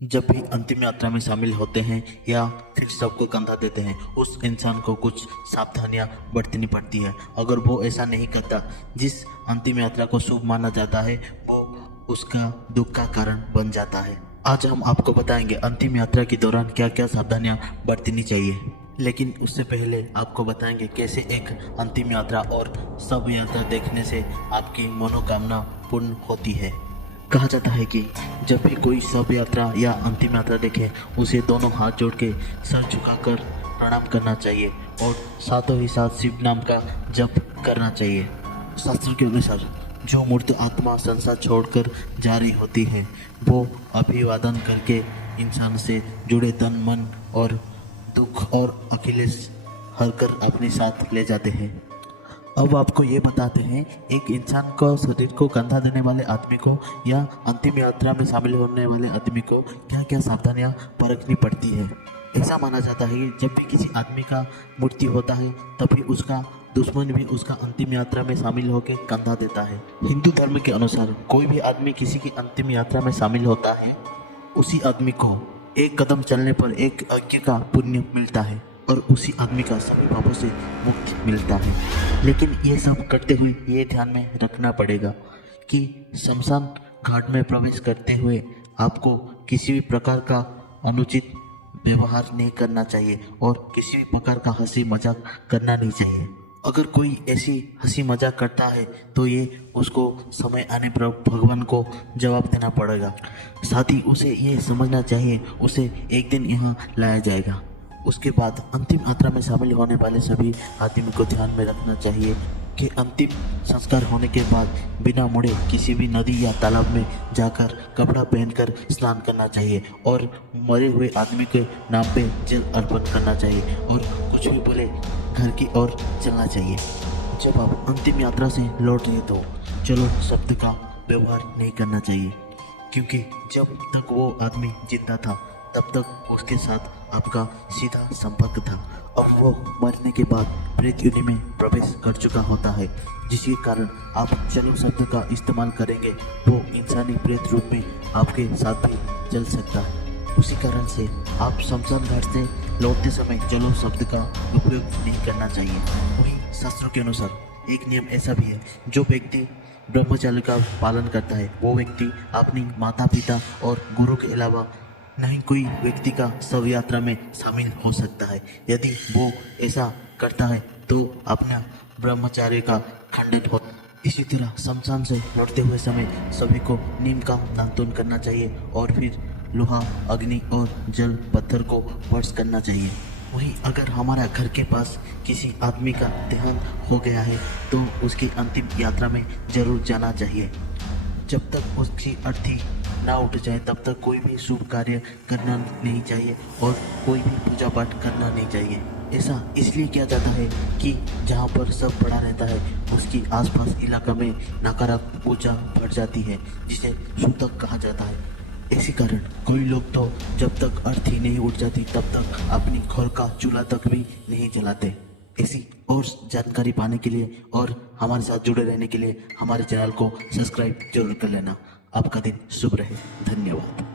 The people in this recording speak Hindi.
जब भी अंतिम यात्रा में शामिल होते हैं या फिर सबको कंधा देते हैं, उस इंसान को कुछ सावधानियां बरतनी पड़ती है। अगर वो ऐसा नहीं करता, जिस अंतिम यात्रा को शुभ माना जाता है, वो उसका दुख का कारण बन जाता है। आज हम आपको बताएंगे अंतिम यात्रा के दौरान क्या क्या सावधानियां बरतनी चाहिए। लेकिन उससे पहले आपको बताएंगे कैसे एक अंतिम यात्रा और शव यात्रा देखने से आपकी मनोकामना पूर्ण होती है। कहा जाता है कि जब भी कोई शव यात्रा या अंतिम यात्रा देखे, उसे दोनों हाथ जोड़ के सर झुकाकर प्रणाम करना चाहिए और साथों ही साथ शिव नाम का जप करना चाहिए। शास्त्र के अनुसार जो मूर्त आत्मा संसार छोड़कर जा रही होती है, वो अभिवादन करके इंसान से जुड़े तन मन और दुख और अखिलेश हर कर अपने साथ ले जाते हैं। अब आपको ये बताते हैं, एक इंसान को शरीर को कंधा देने वाले आदमी को या अंतिम यात्रा में शामिल होने वाले आदमी को क्या क्या सावधानियां बरतनी पड़ती है। ऐसा माना जाता है कि जब भी किसी आदमी का मृत्यु होता है, तभी उसका दुश्मन भी उसका अंतिम यात्रा में शामिल होकर कंधा देता है। हिंदू धर्म के अनुसार कोई भी आदमी किसी की अंतिम यात्रा में शामिल होता है, उसी आदमी को एक कदम चलने पर एक यज्ञ का पुण्य मिलता है और उसी आदमी का सभी पापों से मुक्ति मिलता है। लेकिन ये सब करते हुए ये ध्यान में रखना पड़ेगा कि शमशान घाट में प्रवेश करते हुए आपको किसी भी प्रकार का अनुचित व्यवहार नहीं करना चाहिए और किसी भी प्रकार का हंसी मजाक करना नहीं चाहिए। अगर कोई ऐसी हंसी मजाक करता है तो ये उसको समय आने पर भगवान को जवाब देना पड़ेगा। साथ ही उसे ये समझना चाहिए उसे एक दिन यहाँ लाया जाएगा। उसके बाद अंतिम यात्रा में शामिल होने वाले सभी आदमी को ध्यान में रखना चाहिए कि अंतिम संस्कार होने के बाद बिना मुड़े किसी भी नदी या तालाब में जाकर कपड़ा पहनकर स्नान करना चाहिए और मरे हुए आदमी के नाम पे जल अर्पण करना चाहिए और कुछ भी बोले घर की ओर चलना चाहिए। जब आप अंतिम यात्रा से लौट रहे तो चलो शब्द का व्यवहार नहीं करना चाहिए, क्योंकि जब तक वो आदमी जिंदा था तब तक उसके साथ आपका सीधा संपर्क था। अब वो मरने के बाद प्रेत योनि में प्रवेश कर चुका होता है, जिसके कारण आप चलो शब्द का इस्तेमाल करेंगे, वो इंसानी प्रेत रूप में आपके साथ भी चल सकता है। उसी कारण से आप शमशान घाट से लौटते समय चलो शब्द का उपयोग नहीं करना चाहिए। वहीं शास्त्रों के अनुसार एक नियम ऐसा भी है, जो व्यक्ति ब्रह्मचर्य का पालन करता है, वो व्यक्ति अपनी माता पिता और गुरु के अलावा नहीं कोई व्यक्ति का शव यात्रा में शामिल हो सकता है। यदि वो ऐसा करता है तो अपना ब्रह्मचार्य का खंडन हो। इसी तरह शमशान से लौटते हुए समय सभी को नीम का दान करना चाहिए और फिर लोहा अग्नि और जल पत्थर को स्पर्श करना चाहिए। वहीं अगर हमारा घर के पास किसी आदमी का देहांत हो गया है तो उसकी अंतिम यात्रा में जरूर जाना चाहिए। जब तक उसकी अर्थी ना उठ जाए तब तक कोई भी शुभ कार्य करना नहीं चाहिए और कोई भी पूजा पाठ करना नहीं चाहिए। ऐसा इसलिए किया जाता है कि जहाँ पर सब पड़ा रहता है उसकी आसपास इलाका में नकारात्मक ऊर्जा बढ़ जाती है, जिसे सूतक कहा जाता है। इसी कारण कोई लोग तो जब तक अर्थी नहीं उठ जाती तब तक अपनी घर का चूल्हा तक भी नहीं जलाते। ऐसी और जानकारी पाने के लिए और हमारे साथ जुड़े रहने के लिए हमारे चैनल को सब्सक्राइब जरूर कर लेना। आपका दिन शुभ रहे। धन्यवाद।